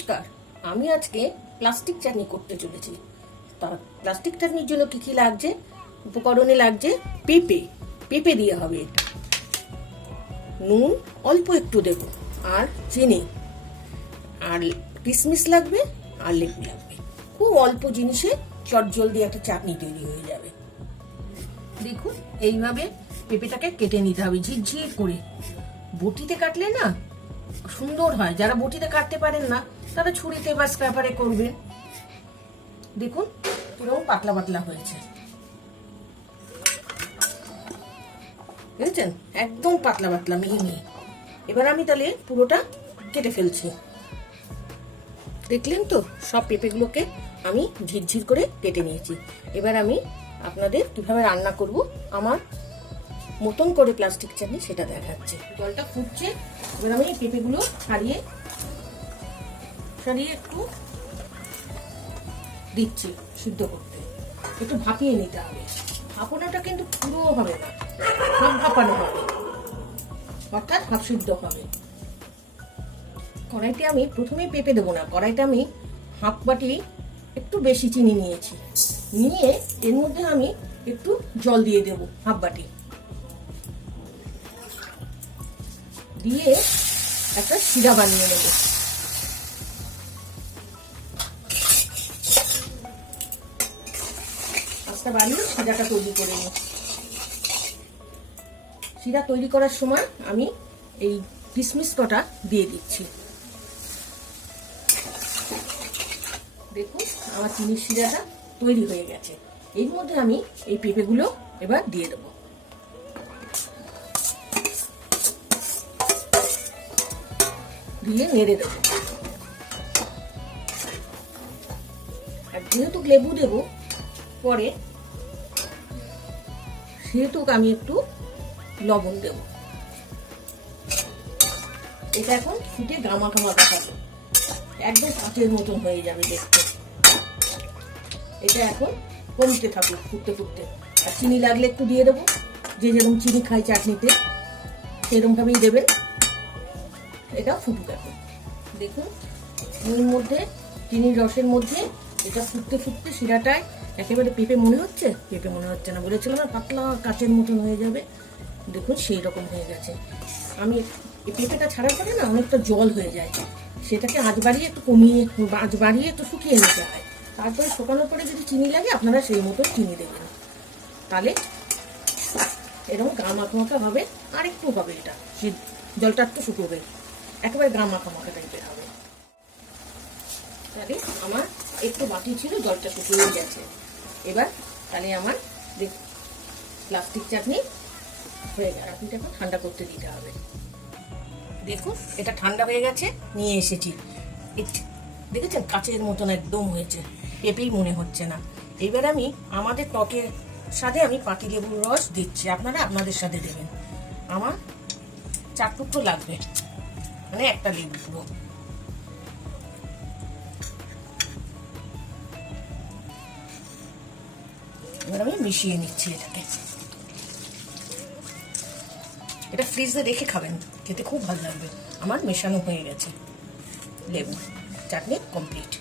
নমস্কার আমি আজকে প্লাস্টিক চাটনি করতে চলেছি। তা প্লাস্টিক চাটনির জন্য কি কি লাগছে? উপকরণে লাগছে পেঁপে। পেঁপে দিয়ে হবে এটা। নুন অল্প একটু দেব। আর চিনি। আর কিশমিশ লাগবে, আর লেবু লাগবে। খুব অল্প জিনিসে চটজলদি একটা চাটনি তৈরি হয়ে যাবে। দেখুন, এইভাবে পেঁপেটাকে কেটে নিতে হবে, ঝিরঝির করে। বটিতে কাটলে না সুন্দর হয়। যারা বটিতে কাটতে পারেন না তারা ছুরিতে বা স্ক্র্যাপারে করবেন দেখুন, পুরো পাতলা পাতলা হয়েছে। বুঝেছেন একদম পাতলা পাতলা মিহি মিহি এবার আমি তাহলে পুরোটা কেটে ফেলছি। দেখলেন তো? সব পেঁপেগুলোকে আমি ঝিরঝির করে কেটে নিয়েছি। এবার আমি আপনাদের কীভাবে রান্না করব, আমার মতন করে প্লাস্টিক চাটনি সেটা দেখাচ্ছে। জলটা ফুটছে। এবার আমি পেঁপেগুলো ছাড়িয়ে ছাড়িয়ে একটু দিচ্ছি, সিদ্ধ করতে। একটু ভাপিয়ে নিতে হবে। ভাপানোটা কিন্তু পুরো হবে না হাফ ভাপানো হবে। অর্থাৎ হাফ সিদ্ধ হবে। কড়াইতে আমি প্রথমেই পেঁপে দেবো না, কড়াইতে আমি হাফ বাটি একটু বেশি চিনি নিয়েছি। নিয়ে এর মধ্যে আমি একটু জল দিয়ে দেবো, হাফ দিয়ে একটা শিরা বানিয়ে নেব। আস্তা বানিয়ে শিরাটা তৈরি করে নিই। শিরা তৈরি করার সময় আমি এই কিশমিশ কটা দিয়ে দিচ্ছি। দেখুন, আমার চিনির শিরাটা তৈরি হয়ে গেছে। এর মধ্যে আমি এই পেঁপেগুলো এবার দিয়ে দেবো। দিয়ে নেড়ে দেবো। আর যেহেতু লেবু দেবো, পরে সেহেতু আমি একটু লবণ দেব। এটা এখন ফুটে গামা গামা দেখাবে। একদম কাঁচের মতন হয়ে যাবে দেখতে। এটা এখন কমতে থাকুক ফুটতে ফুটতে। আর চিনি লাগলে একটু দিয়ে দেবো। যে যেরকম চিনি খায় চাটনিতে সেরকম ভাবেই দেবেন। এটা ফুটুক এখন। দেখুন চিনির মধ্যে, চিনির রসের মধ্যে এটা ফুটতে ফুটতে শিরাটায় একেবারে পেঁপে মনে হচ্ছে? পেঁপে মনে হচ্ছে না। বলেছিলাম না, পাতলা কাচের মতন হয়ে যাবে। দেখুন, সেই রকম হয়ে গেছে। আমি এই পেঁপেটা ছাড়ার পরে না অনেকটা জল হয়ে যায়। সেটাকে আজ বাড়িয়ে একটু কমিয়ে আজ বাড়িয়ে একটু শুকিয়ে নিতে হয়। তারপরে শুকানোর পরে যদি চিনি লাগে, আপনারা সেই মতো চিনি দেবেন। তাহলে এরকম গা মাখা মাখা হবে। আর একটু হবে এটা। সে জলটা একটু শুকোবে। একেবারে গা মাখা মাখা টাইপের হবে। তাহলে আমার একটু বাকি ছিল, জলটা শুকিয়ে গেছে। এবার তাহলে আমার প্লাস্টিক চাটনি হয়ে গেল। আপনি এখন ঠান্ডা করতে দিতে হবে। দেখুন, এটা ঠান্ডা হয়ে গেছে, নিয়ে এসেছি। দেখেছেন, কাচের মতন একদম হয়েছে। পেঁপেই মনে হচ্ছে না। এবার আমি আমাদের টকের সাথে আমি পাতি লেবুর রস দিচ্ছি। আপনারা আপনাদের সাথে দেবেন। আমার চার টুকরো লাগবে। মানে একটা লেবু পুরো। এবার আমি মিশিয়ে নিচ্ছি এটাকে। এটা ফ্রিজে রেখে খাবেন, খেতে খুব ভালো লাগবে। আমার মেশানো হয়ে গেছে। লেবু, চাটনি কমপ্লিট